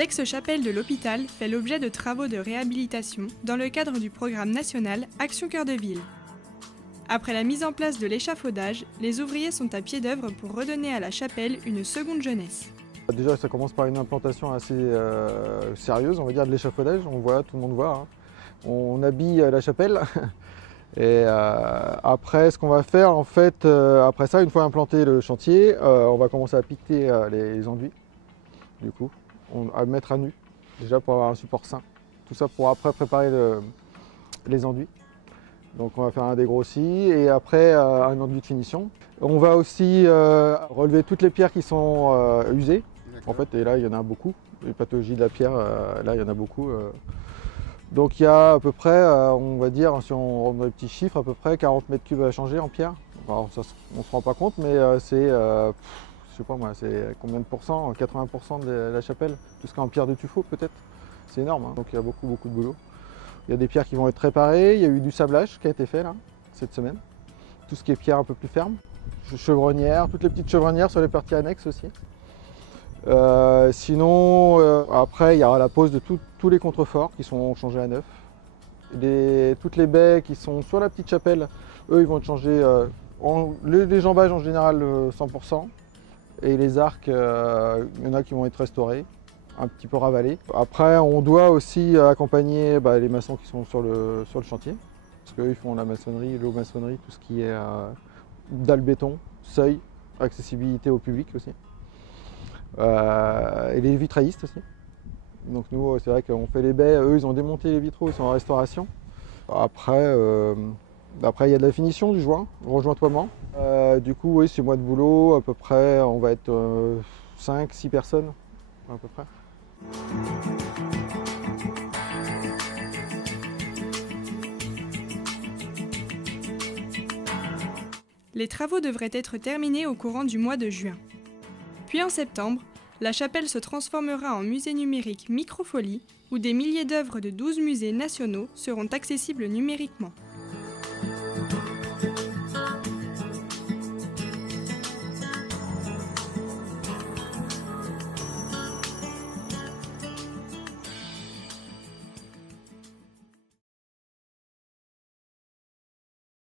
L'ex-chapelle de l'hôpital fait l'objet de travaux de réhabilitation dans le cadre du programme national Action Cœur de Ville. Après la mise en place de l'échafaudage, les ouvriers sont à pied d'œuvre pour redonner à la chapelle une seconde jeunesse. Déjà, ça commence par une implantation assez sérieuse, on va dire, de l'échafaudage. On voit, tout le monde voit. On habille la chapelle. Et après, ce qu'on va faire, en fait, après ça, une fois implanté le chantier, on va commencer à piqueter les enduits. Du coup, à mettre à nu, déjà pour avoir un support sain. Tout ça pour après préparer les enduits. Donc on va faire un dégrossi et après un enduit de finition. On va aussi relever toutes les pierres qui sont usées. En fait, et là il y en a beaucoup. Les pathologies de la pierre, là il y en a beaucoup. Donc il y a à peu près, on va dire, si on rentre dans les petits chiffres, à peu près 40 mètres cubes à changer en pierre. Alors, ça, on ne se rend pas compte, mais c'est, je sais pas moi, c'est combien de pourcents? 80% de la chapelle, tout ce qui est en pierre de tuffeau peut-être. C'est énorme, hein. Donc il y a beaucoup de boulot. Il y a des pierres qui vont être réparées, il y a eu du sablage qui a été fait là, cette semaine. Tout ce qui est pierre un peu plus ferme. Chevronnières, toutes les petites chevronnières sur les parties annexes aussi. Sinon, après, il y aura la pose de tous les contreforts qui sont changés à neuf. Toutes les baies qui sont sur la petite chapelle, eux, ils vont être changés. Les jambages en général 100%. Et les arcs, il y en a qui vont être restaurés, un petit peu ravalés. Après, on doit aussi accompagner les maçons qui sont sur le chantier. Parce qu'eux, ils font la maçonnerie, l'eau maçonnerie, tout ce qui est dalle béton, seuil, accessibilité au public aussi. Et les vitraillistes aussi. Donc nous, c'est vrai qu'on fait les baies, eux ils ont démonté les vitraux, ils sont en restauration. Après, il y a de la finition du joint, rejointoiement. Du coup, oui, c'est mois de boulot, à peu près, on va être 5-6 personnes, à peu près. Les travaux devraient être terminés au courant du mois de juin. Puis en septembre, la chapelle se transformera en musée numérique Microfolie, où des milliers d'œuvres de 12 musées nationaux seront accessibles numériquement.